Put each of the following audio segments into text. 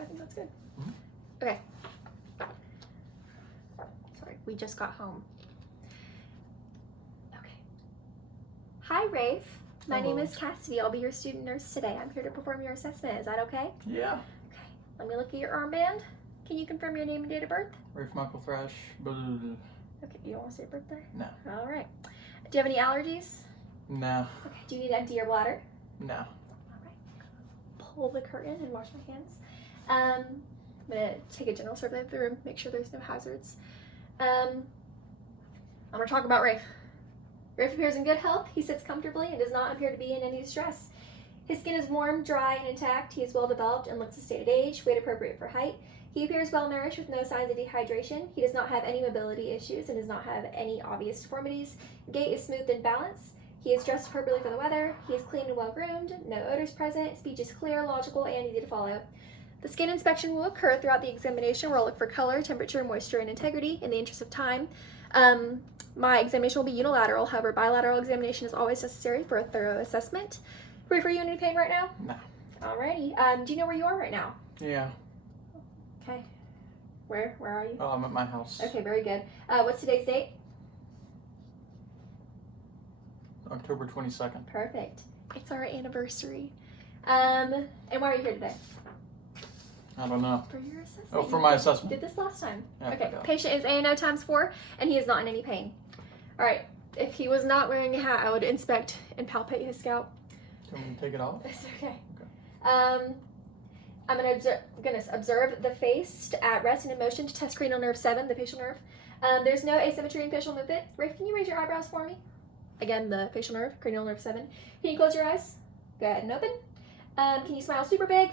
I think that's good. Mhm. Okay. Sorry, we just got home. Okay. Hi, Rafe. My name Hello. is Cassidy. I'll be your student nurse today. I'm here to perform your assessment. Is that okay? Yeah. Okay. Let me look at your armband. Can you confirm your name and date of birth? Rafe Michael Thrash. Blah, blah, blah. Okay, you don't want to say your birthday? No. All right. Do you have any allergies? No. Okay. Do you need to empty your bladder? No. All right. Pull the curtain and wash my hands. I'm gonna take a general survey of the room, make sure there's no hazards. I'm gonna talk about Rafe. Rafe appears in good health. He sits comfortably and does not appear to be in any distress. His skin is warm, dry, and intact. He is well developed and looks a stated age, weight appropriate for height. He appears well nourished with no signs of dehydration. He does not have any mobility issues and does not have any obvious deformities. Gait is smooth and balanced. He is dressed appropriately for the weather. He is clean and well groomed. No odors present. Speech is clear, logical, and easy to follow. The skin inspection will occur throughout the examination where I'll look for color, temperature, moisture, and integrity. In the interest of time, my examination will be unilateral. However, bilateral examination is always necessary for a thorough assessment. Rafe, are you in any pain right now? No. Alrighty. Do you know where you are right now? Yeah. Okay. Where are you? Oh, I'm at my house. Okay, very good. What's today's date? October 22nd. Perfect. It's our anniversary. And why are you here today? I don't know. For your assessment. Oh, for my assessment. You did this last time. Yeah, I Okay. forgot. Patient is ANO times 4, and he is not in any pain. All right. If he was not wearing a hat, I would inspect and palpate his scalp. Can we take it off? It's okay. Okay. I'm gonna observe the face at rest and in motion to test cranial nerve 7, the facial nerve. There's no asymmetry in facial movement. Rafe, can you raise your eyebrows for me? Again, the facial nerve, cranial nerve 7. Can you close your eyes? Go ahead and open. Can you smile super big?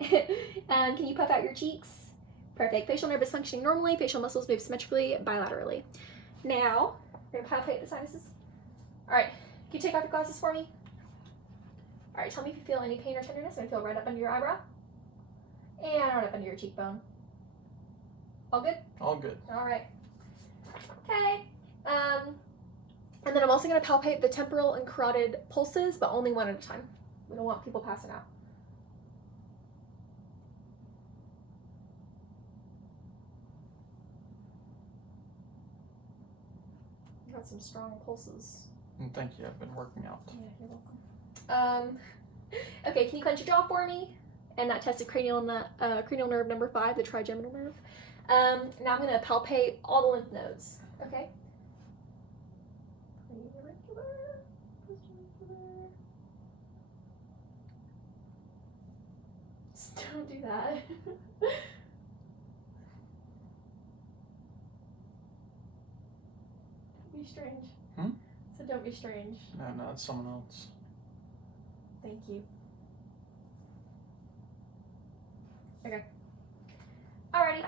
Can you puff out your cheeks? Perfect. Facial nerve is functioning normally. Facial muscles move symmetrically bilaterally. Now, we're gonna palpate the sinuses. All right. Can you take off your glasses for me? All right. Tell me if you feel any pain or tenderness. I'm gonna feel right up under your eyebrow and right up under your cheekbone. All good? All good. All right. Okay. And then I'm also gonna palpate the temporal and carotid pulses, but only one at a time. We don't want people passing out. Got some strong pulses. And thank you. I've been working out. Yeah, you're welcome. Okay, can you clench your jaw for me? And that tested cranial nerve number 5, the trigeminal nerve. Now I'm gonna palpate all the lymph nodes. Okay. Preauricular, postauricular. Just don't do that. Don't be strange. Hmm? So don't be strange. No, it's someone else. Thank you. Okay. Alrighty.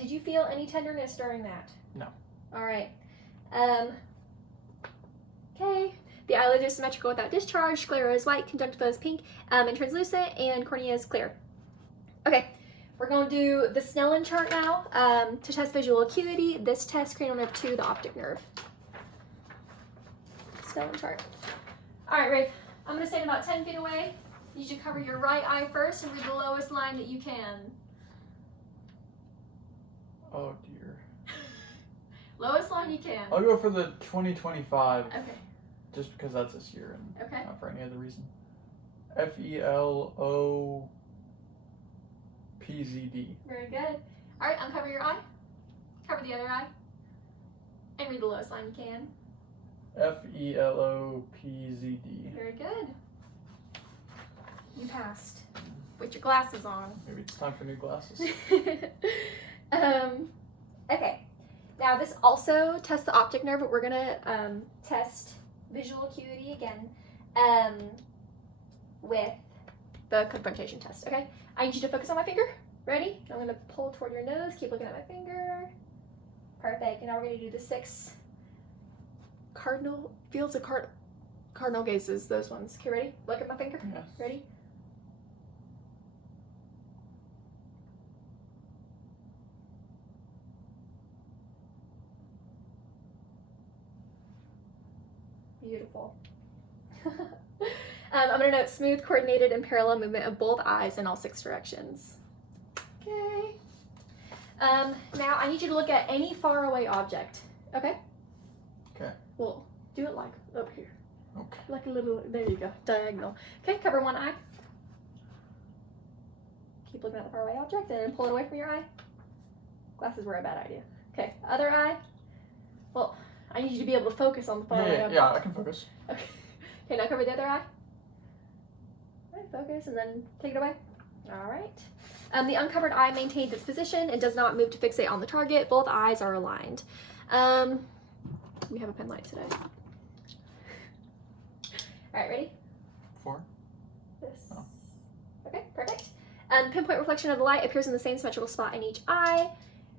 Did you feel any tenderness during that? No. Alright. Okay. The eyelids are symmetrical without discharge, sclera is white, conjunctiva is pink, and translucent, and cornea is clear. Okay. We're going to do the Snellen chart now to test visual acuity. This tests cranial nerve 2, the optic nerve. Snellen chart. Alright, Rafe. I'm going to stand about 10 feet away. You need to cover your right eye first and read the lowest line that you can. Oh dear. Lowest line you can. I'll go for the 2025. Okay. Just because that's this year and Okay. not for any other reason. FELOPZD. Very good. Alright, uncover your eye. Cover the other eye. And read the lowest line you can. FELOPZD. Very good. You passed. With your glasses on. Maybe it's time for new glasses. Okay. Now this also tests the optic nerve, but we're gonna test visual acuity again with the confrontation test. Okay. I need you to focus on my finger. Ready? I'm gonna pull toward your nose. Keep looking at my finger. Perfect. And now we're gonna do the 6 cardinal fields of cardinal gazes. Those ones. Okay. Ready? Look at my finger. Yes. Ready? Beautiful. I'm going to note smooth, coordinated, and parallel movement of both eyes in all 6 directions. Okay. Now I need you to look at any faraway object. Okay? Okay. Well, do it like over here. Okay. Like a little, there you go, diagonal. Okay, cover one eye. Keep looking at the faraway object and pull it away from your eye. Glasses were a bad idea. Okay, other eye. Well, I need you to be able to focus on the faraway object. Yeah, I can focus. Okay. Okay, now cover the other eye. Alright, focus and then take it away. Alright. The uncovered eye maintains its position and does not move to fixate on the target. Both eyes are aligned. We have a pen light today. Alright, ready? 4. This. Oh. Okay, perfect. Pinpoint reflection of the light appears in the same symmetrical spot in each eye.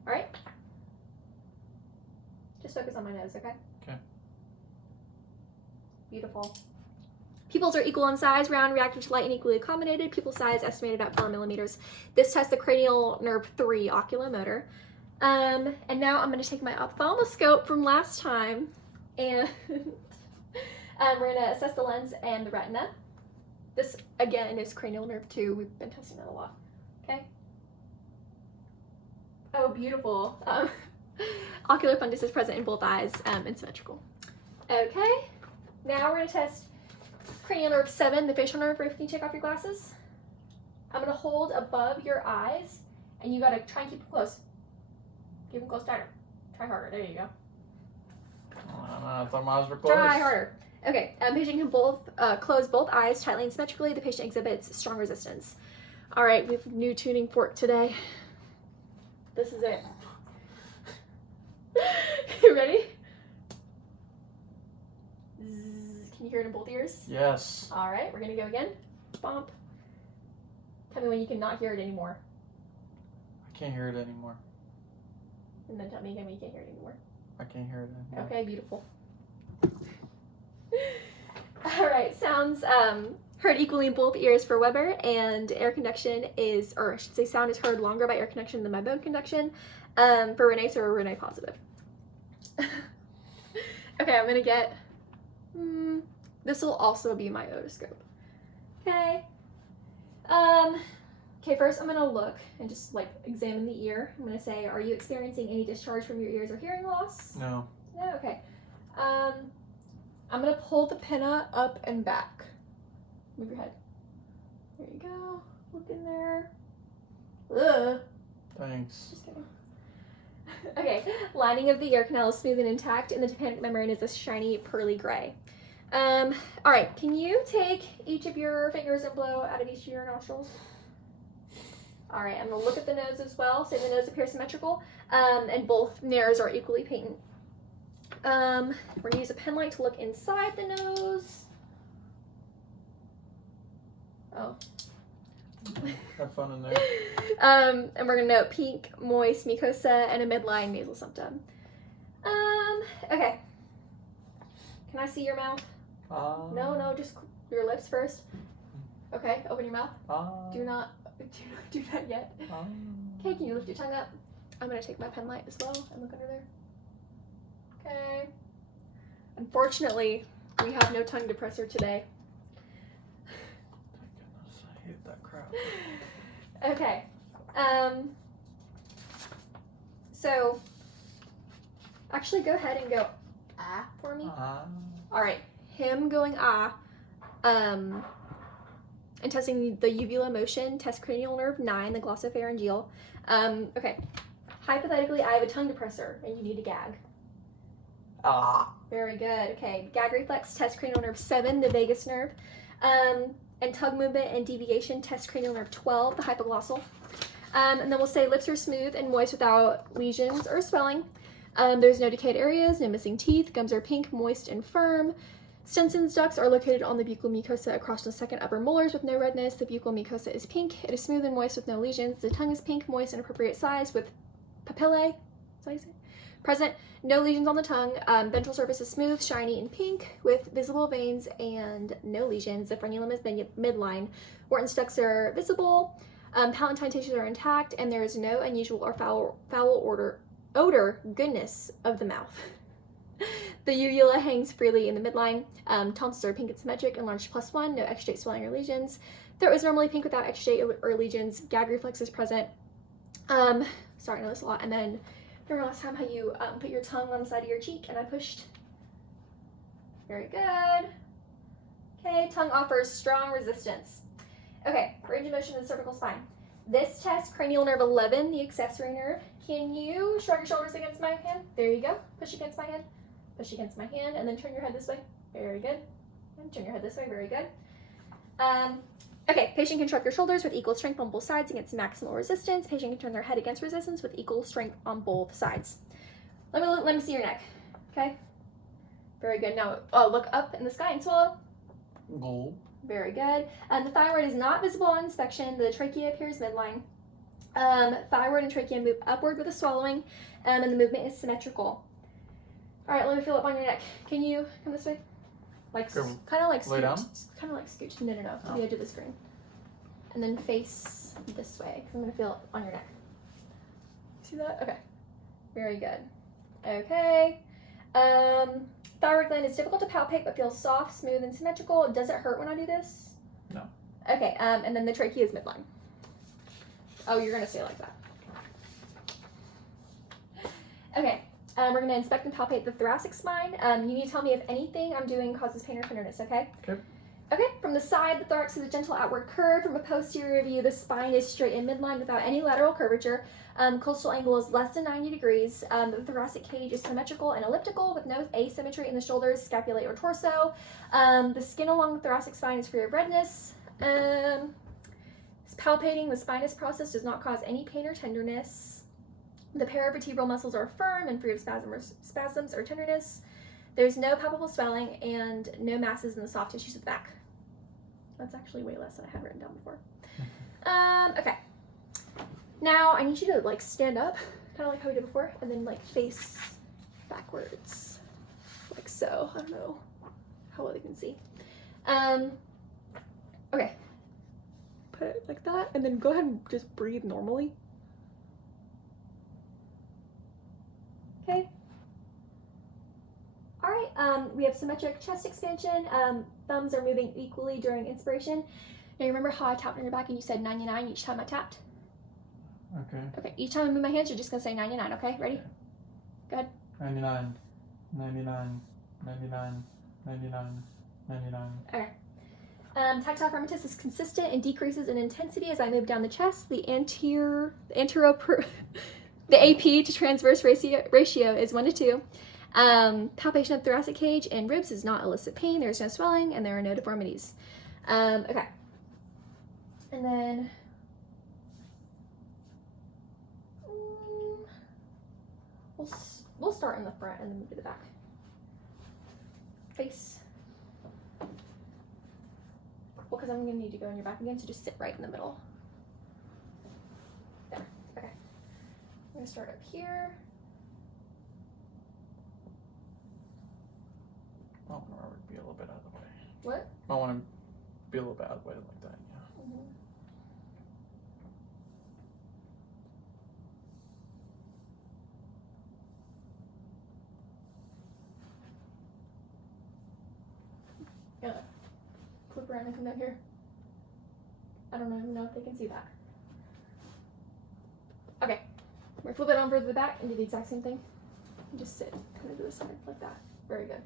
Alright. Just focus on my nose, okay? Okay. Beautiful. Pupils are equal in size, round, reactive to light, and equally accommodated. Pupil size estimated at 4 millimeters. This tests the cranial nerve 3 oculomotor. And now I'm going to take my ophthalmoscope from last time, and we're going to assess the lens and the retina. This, again, is cranial nerve 2. We've been testing that a lot. Okay? Oh, beautiful. Ocular fundus is present in both eyes and symmetrical. Okay, now we're going to test cranial nerve 7, the facial nerve. Rafe, can you take off your glasses? I'm going to hold above your eyes, and you got to try and keep them close. Keep them close tighter. Try harder. There you go. I thought my eyes were closed. Try harder. Okay, patient can close both eyes tightly and symmetrically. The patient exhibits strong resistance. All right, we have a new tuning fork today. This is it. You ready? Zzz. Can you hear it in both ears? Yes. All right, we're gonna go again. Bump. Tell me when you cannot hear it anymore. I can't hear it anymore. And then tell me again when you can't hear it anymore. I can't hear it anymore. Okay, beautiful. All right, sounds heard equally in both ears for Weber, and air conduction is, or I should say sound is heard longer by air conduction than by bone conduction. For Renee, so we're Renee positive. Okay, I'm gonna get, this will also be my otoscope. Okay. Okay, first I'm gonna look and just like examine the ear. I'm gonna say, are you experiencing any discharge from your ears or hearing loss? No. No, okay. I'm gonna pull the pinna up and back. Move your head. There you go. Look in there. Ugh. Thanks. Just kidding. Okay, lining of the ear canal is smooth and intact, and the tympanic membrane is a shiny pearly gray. All right, can you take each of your fingers and blow out of each of your nostrils? All right, I'm gonna look at the nose as well. Say the nose appears symmetrical, and both nares are equally patent. We're gonna use a pen light to look inside the nose. Oh. Have fun in there. And we're gonna note pink, moist mucosa, and a midline nasal septum. Okay. Can I see your mouth? No, just your lips first. Okay, open your mouth. Do not yet. Okay, can you lift your tongue up? I'm gonna take my pen light as well and look under there. Okay. Unfortunately, we have no tongue depressor today. Thank goodness, I hate that crap. Okay. So, actually go ahead and go ah for me. All right. Him going ah, and testing the uvula motion, test cranial nerve 9, the glossopharyngeal. Okay. Hypothetically, I have a tongue depressor and you need to gag. Ah. Very good. Okay. Gag reflex, test cranial nerve 7, the vagus nerve. And tug movement and deviation, test cranial nerve 12, the hypoglossal. And then we'll say lips are smooth and moist without lesions or swelling. There's no decayed areas, no missing teeth. Gums are pink, moist, and firm. Stenson's ducts are located on the buccal mucosa across the second upper molars with no redness. The buccal mucosa is pink. It is smooth and moist with no lesions. The tongue is pink, moist, and appropriate size with papillae. Is that how you say it? Present. No lesions on the tongue. Ventral surface is smooth, shiny, and pink with visible veins and no lesions. The frenulum is midline. Wharton's ducts are visible. Palatine tissues are intact, and there is no unusual or foul odor goodness of the mouth. The uvula hangs freely in the midline. Tonsils are pink and symmetric, enlarged +1, no exudate swelling or lesions. Throat is normally pink without exudate or lesions. Gag reflex is present. Sorry, I know this a lot. And then remember last time how you put your tongue on the side of your cheek and I pushed? Very good. Okay, tongue offers strong resistance. Okay, range of motion of the cervical spine. This test, cranial nerve 11, the accessory nerve. Can you shrug your shoulders against my hand? There you go. Push against my hand. Push against my hand, and then turn your head this way. Very good. And turn your head this way. Very good. Okay, patient can shrug your shoulders with equal strength on both sides against maximal resistance. Patient can turn their head against resistance with equal strength on both sides. Let me see your neck. Okay. Very good. Now look up in the sky and swallow. Goal. Very good. The thyroid is not visible on inspection. The trachea appears midline. Thyroid and trachea move upward with the swallowing, and the movement is symmetrical. All right, let me feel up on your neck. Can you come this way? Like Go kind of like lay scooch. down? Kind of like scooch. No, to Oh. the edge of the screen, and then face this way because I'm gonna feel it on your neck. See that? Okay. Very good. Okay. Thyroid gland is difficult to palpate but feels soft, smooth, and symmetrical. Does it hurt when I do this? No. Okay, and then the trachea is midline. Oh, you're gonna say it like that. Okay, we're gonna inspect and palpate the thoracic spine. You need to tell me if anything I'm doing causes pain or tenderness, okay? Okay. Okay, from the side, the thorax is a gentle outward curve. From a posterior view, the spine is straight in midline without any lateral curvature. Coastal angle is less than 90 degrees. The thoracic cage is symmetrical and elliptical with no asymmetry in the shoulders, scapulae, or torso. The skin along the thoracic spine is free of redness. Palpating the spinous process does not cause any pain or tenderness. The paravertebral muscles are firm and free of spasms or tenderness. There's no palpable swelling and no masses in the soft tissues of the back. That's actually way less than I had written down before. Okay. Now I need you to like stand up, kind of like how we did before, and then like face backwards, like so. I don't know how well you can see. Okay. Put it like that, and then go ahead and just breathe normally. Okay. All right. We have symmetric chest expansion. Thumbs are moving equally during inspiration. Now, you remember how I tapped on your back and you said 99 each time I tapped? Okay. Okay. Each time I move my hands, you're just gonna say 99. Okay. Ready? Okay. Go ahead. 99, 99, 99, 99, 99. Okay. Tactile firmness is consistent and decreases in intensity as I move down the chest. The the AP to transverse ratio is 1 to 2. Palpation of thoracic cage and ribs does not elicit pain. There's no swelling and there are no deformities. Okay. And then we'll start in the front and then move to the back. Face. Well, because I'm going to need to go on your back again, so just sit right in the middle. There. Okay. I'm going to start up here. I want to be a little bit out of the way. What? I want to be a little bit out of the way like that, yeah. Mm-hmm. Yeah. Flip around and come down here. I don't even know if they can see that. Okay. We're going to flip it on further to the back and do the exact same thing. And just sit kind of to the side like that. Very good.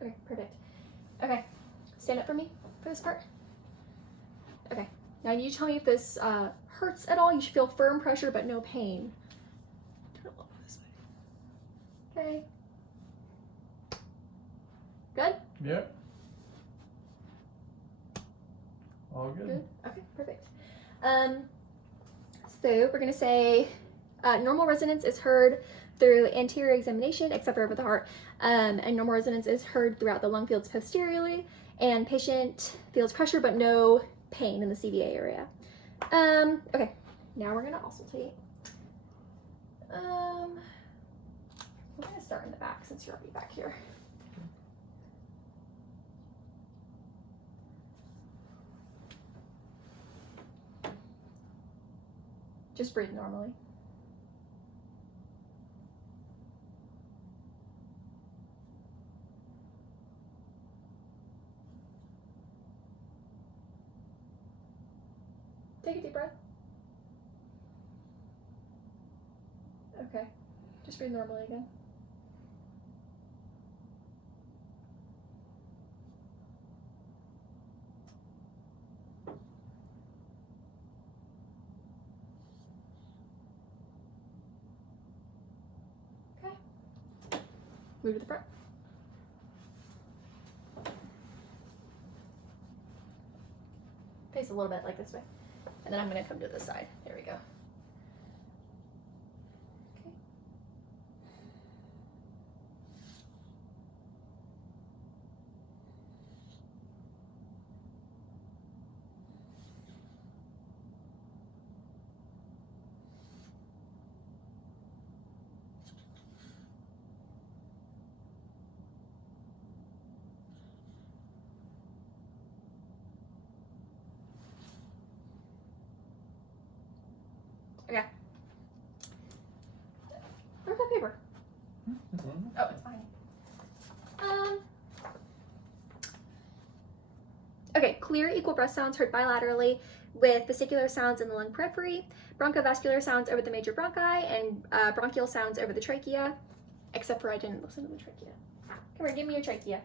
Okay, perfect. Okay, stand up for me for this part. Okay, now you tell me if this hurts at all. You should feel firm pressure but no pain. Turn it over this way. Okay. Good? Yep. All good. Good? Okay, perfect. So we're gonna say normal resonance is heard through anterior examination, except for over the heart, and normal resonance is heard throughout the lung fields posteriorly, and patient feels pressure but no pain in the CVA area. Okay, now we're gonna auscultate. We're gonna start in the back since you're already back here. Just breathe normally. Take a deep breath. Okay. Just breathe normally again. Okay. Move to the front. Face a little bit like this way. And then I'm going to come to this side. There we go. Okay. Okay. Where's that paper? Oh, it's fine. Okay, clear equal breath sounds heard bilaterally with vesicular sounds in the lung periphery, bronchovascular sounds over the major bronchi, and bronchial sounds over the trachea, except for I didn't listen to the trachea. Come here, give me your trachea.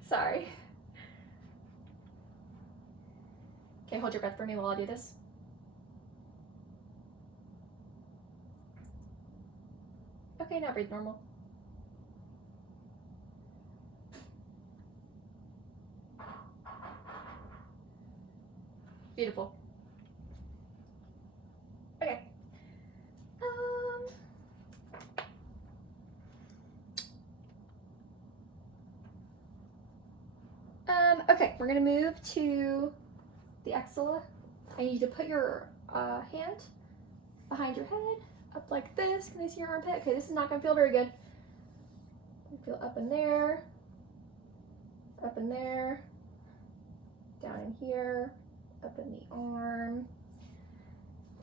Sorry. Okay, hold your breath for me while I do this. Okay, now breathe normal. Beautiful. Okay. Okay, we're gonna move to the axilla. I need you to put your hand behind your head, up like this. Can I see your armpit? Okay, this is not gonna feel very good. Feel up in there, down in here, up in the arm.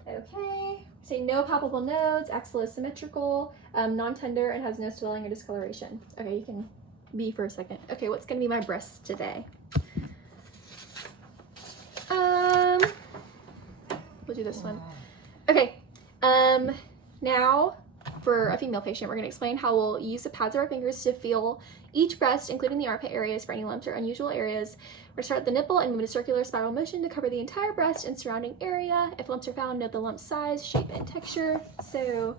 Okay, say no palpable nodes, axilla is symmetrical, non-tender, and has no swelling or discoloration. Okay, you can be for a second. Okay, what's gonna be my breast today? We'll do this one. Okay, now for a female patient, we're gonna explain how we'll use the pads of our fingers to feel each breast, including the armpit areas for any lumps or unusual areas. We're gonna start at the nipple and move in a circular spiral motion to cover the entire breast and surrounding area. If lumps are found, note the lump size, shape, and texture. So,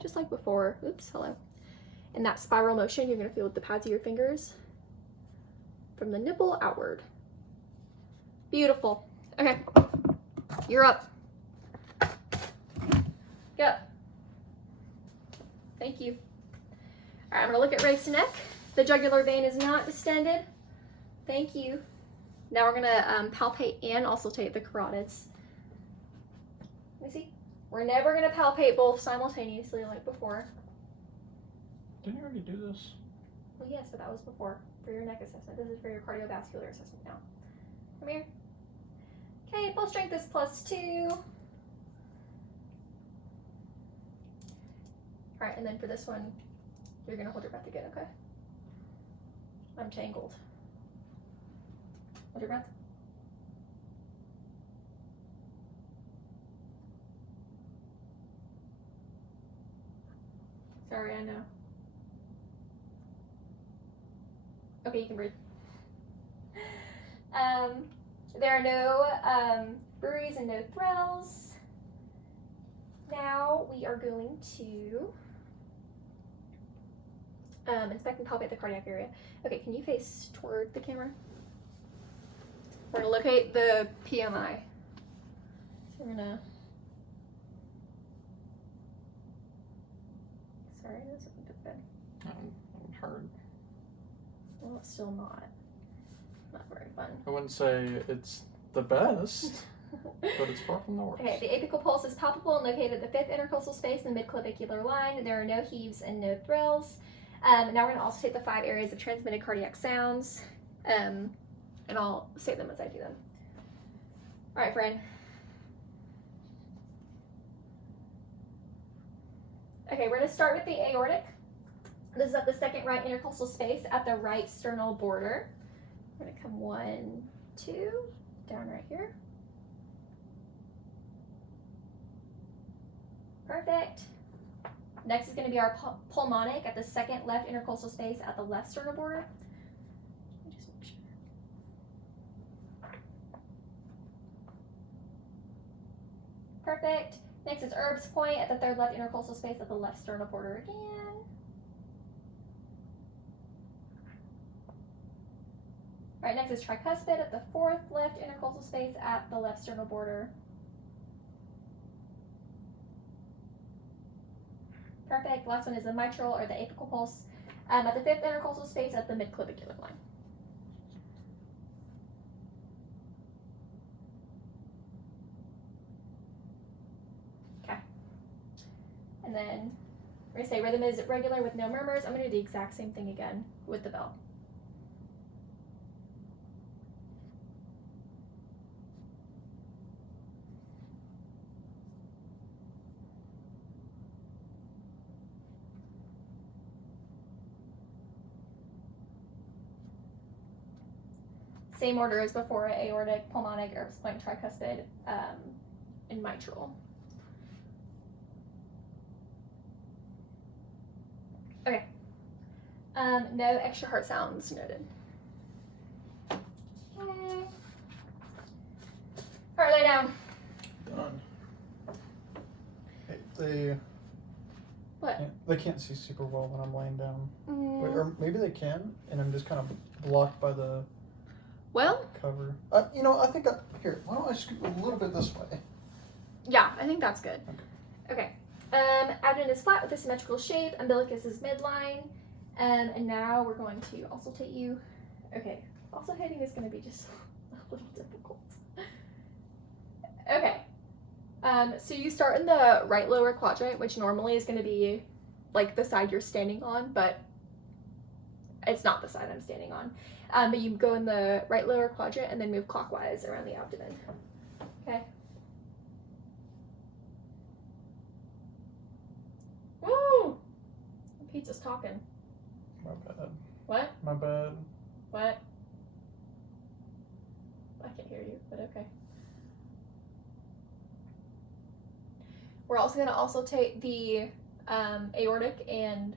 just like before, oops, hello. In that spiral motion, you're gonna feel with the pads of your fingers from the nipple outward. Beautiful. Okay, you're up. Go. Thank you. All right, I'm gonna look at Rafe's neck. The jugular vein is not distended. Thank you. Now we're gonna palpate and auscultate the carotids. Let me see. We're never gonna palpate both simultaneously like before. Didn't you already do this? Well, yes, but that was before for your neck assessment. This is for your cardiovascular assessment now. Come here. Okay, pulse strength is +2. All right, and then for this one, you're gonna hold your breath again, okay? I'm tangled. Hold your breath. Sorry, I know. Okay, you can breathe. There are no bruits and no thrills. Now we are going to inspect and palpate the cardiac area. Okay, can you face toward the camera? We're gonna locate the PMI. So we're gonna. Sorry, this isn't good. I'm hard. Well, it's still not very fun. I wouldn't say it's the best, but it's far from the worst. Okay, the apical pulse is palpable and located at the fifth intercostal space in the midclavicular line. There are no heaves and no thrills. Now we're going to also take the 5 areas of transmitted cardiac sounds, and I'll say them as I do them. All right, friend. Okay, we're going to start with the aortic. This is at the second right intercostal space at the right sternal border. We're going to come 1, 2, down right here. Perfect. Next is going to be our pulmonic at the second left intercostal space at the left sternal border. Let me just make sure. Perfect. Next is Erb's point at the third left intercostal space at the left sternal border again. All right, next is tricuspid at the fourth left intercostal space at the left sternal border. Perfect. Last one is the mitral or the apical pulse at the fifth intercostal space at the midclavicular line. Okay. And then we're going to say rhythm is regular with no murmurs. I'm going to do the exact same thing again with the bell. Same order as before, aortic, pulmonic, Erb's point, tricuspid, and mitral. Okay. No extra heart sounds noted. Okay. All right, lay down. Done. Hey, What? they can't see super well when I'm laying down. Mm, Wait, or maybe they can, and I'm just kind of blocked by the well, cover. I think here. Why don't I scoot a little bit this way? yeah, I think that's good. Okay. Abdomen is flat with a symmetrical shape. Umbilicus is midline. And now we're going to auscultate you. Okay. Auscultating is going to be just a little difficult. Okay. So you start in the right lower quadrant, which normally is going to be like the side you're standing on, but it's not the side I'm standing on. But you go in the right lower quadrant and then move clockwise around the abdomen. Okay. Woo! Pizza's talking. My bad. What? My bad. What? I can't hear you, but okay. We're also going to auscultate the aortic and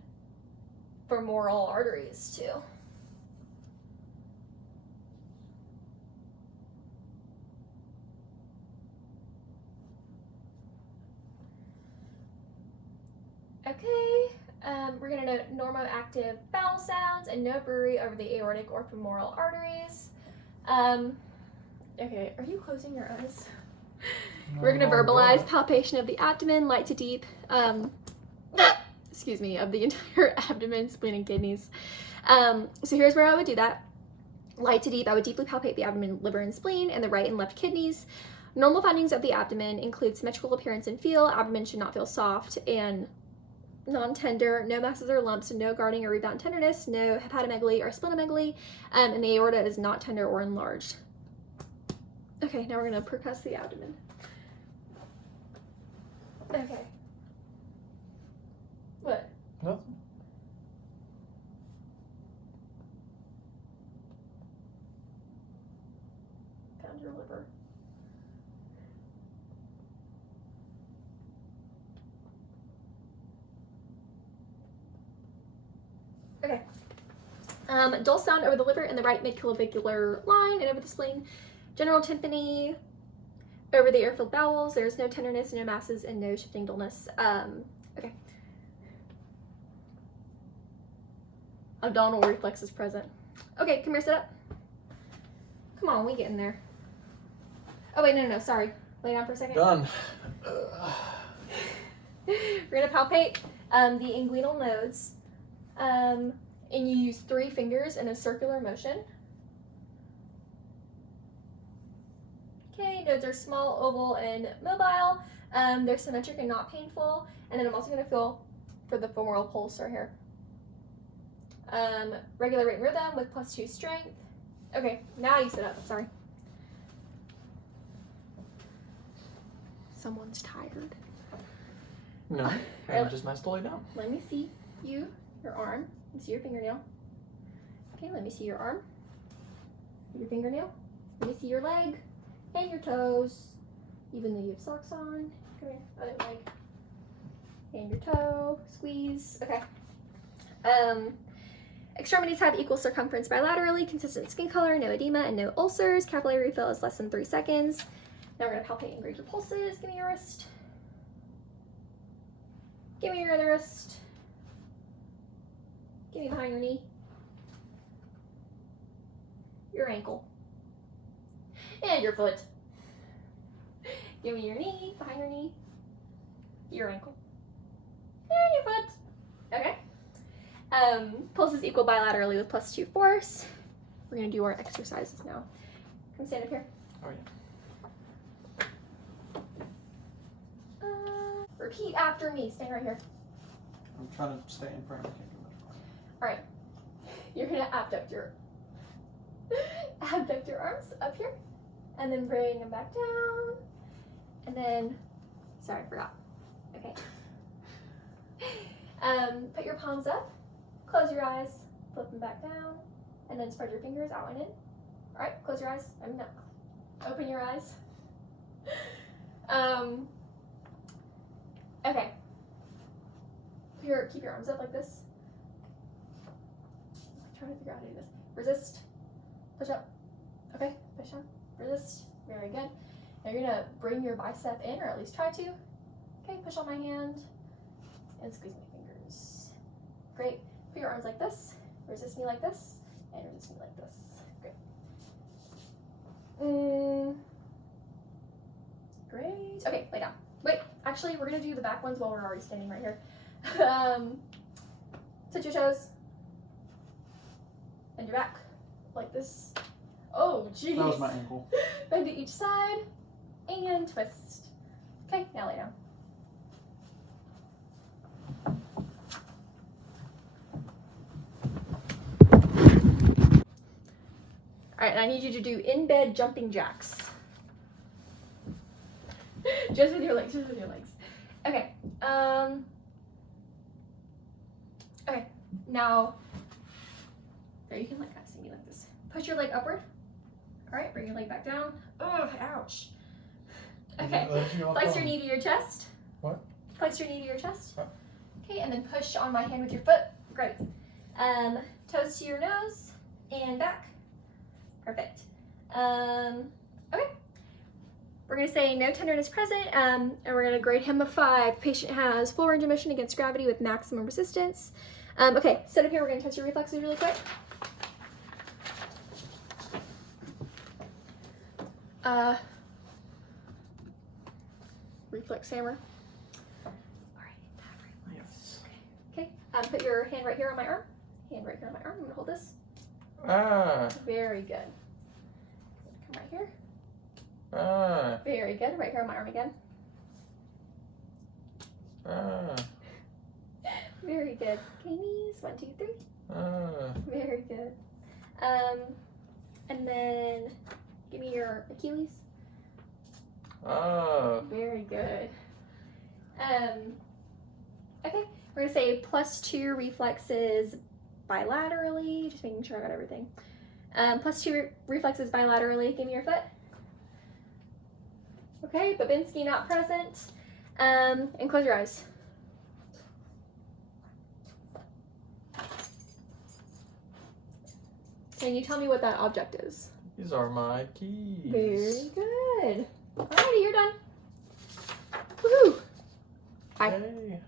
femoral arteries too. Okay, we're going to note normoactive bowel sounds and no brewery over the aortic or femoral arteries. Okay, are you closing your eyes? We're going to verbalize palpation of the abdomen, light to deep, excuse me, of the entire abdomen, spleen, and kidneys. So here's where I would do that. Light to deep, I would deeply palpate the abdomen, liver, and spleen, and the right and left kidneys. Normal findings of the abdomen include symmetrical appearance and feel. Abdomen should not feel soft and non-tender, no masses or lumps, no guarding or rebound tenderness, no hepatomegaly or splenomegaly, and the aorta is not tender or enlarged. Okay, now we're going to percuss the abdomen. Okay. What? Nothing. Found your liver. Okay. Dull sound over the liver and the right midclavicular line and over the spleen. General tympany over the air-filled bowels. There's no tenderness, no masses, and no shifting dullness. Okay. Abdominal reflex is present. Okay, come here, sit up. Come on, we get in there. Oh wait, no, sorry. Lay down for a second. Done. We're gonna palpate the inguinal nodes. And you use 3 fingers in a circular motion. Okay, nodes are small, oval, and mobile. They're symmetric and not painful. And then I'm also going to feel for the femoral pulse right here. Regular rate and rhythm with +2 strength. Okay, now you sit up. Sorry. Someone's tired. No, I'm just nice to lay down. Let me see you, your arm. Let me see your fingernail. Okay, let me see your arm. Your fingernail. Let me see your leg. and your toes, even though you have socks on. Come here, other leg. And your toe, squeeze. Okay. Extremities have equal circumference bilaterally, consistent skin color, no edema, and no ulcers. Capillary refill is less than 3 seconds. Now we're gonna palpate and grade your pulses. Give me your wrist. Give me your other wrist. Give me behind your knee. Your ankle. And your foot. Give me your knee, behind your knee. Your ankle. And your foot. Okay. Pulses equal bilaterally with +2 force. We're gonna do our exercises now. Come stand up here. Oh yeah. Repeat after me. Stand right here. I'm trying to stay in front. I can't do much more. All right. You're gonna abduct your arms up here, and then bring them back down, and then, sorry, I forgot. Okay. Put your palms up, close your eyes, flip them back down, and then spread your fingers out and in. All right, close your eyes. No, open your eyes. Okay. Keep your arms up like this. I'm trying to figure out how to do this. Resist. Push up. Okay, push down. Resist. Very good. Now you're gonna bring your bicep in, or at least try to. Okay, push on my hand and squeeze my fingers. Great. Put your arms like this. Resist me like this, and resist me like this. Great. Great. Okay, lay down. Wait, actually, we're gonna do the back ones while we're already standing right here. Touch your toes. Bend your back like this. Oh, jeez. That was my ankle. Bend to each side and twist. Okay, now lay down. All right, and I need you to do in-bed jumping jacks. Just with your legs, just with your legs. Okay, okay, now, there, you can like kind of see me like this. Push your leg upward. All right, bring your leg back down. Ugh, ouch. Okay, flex your knee to your chest. What? Flex your knee to your chest. What? Okay, and then push on my hand with your foot. Great. Toes to your nose and back. Perfect. Okay. We're gonna say no tenderness present, and we're gonna grade him a 5. Patient has full range of motion against gravity with maximum resistance. Okay, sit up here. We're gonna test your reflexes really quick. Reflex hammer. All right, back reflex. Yes. Okay. Put your hand right here on my arm. Hand right here on my arm. I'm gonna hold this. Ah. Very good. Come right here. Ah. Very good. Right here on my arm again. Ah. Very good. Okay, knees. 1, 2, 3. Ah. Very good. And then give me your Achilles. Ah. Very good. Okay, we're gonna say +2 reflexes bilaterally. Just making sure I got everything. +2 reflexes bilaterally. Give me your foot. Okay, Babinski not present. And close your eyes. Can you tell me what that object is? These are my keys. Very good. Alrighty, you're done. Woohoo! Bye. Yay.